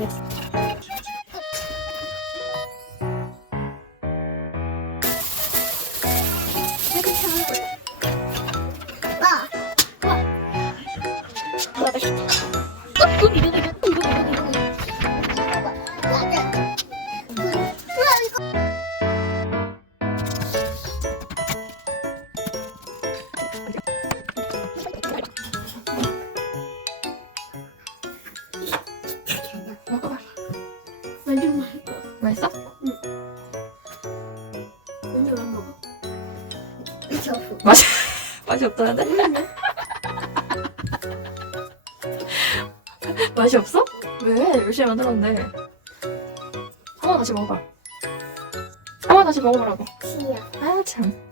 와. 와. 와, 맛있어. 맛있어? 완전 안 먹어. 그쵸. 맛이 맛이 없다는데? 맛이 없어? 왜? 열심히 만들었는데. 한번 다시 먹어봐. 한번 다시 먹어보라고. 시야. 아 참.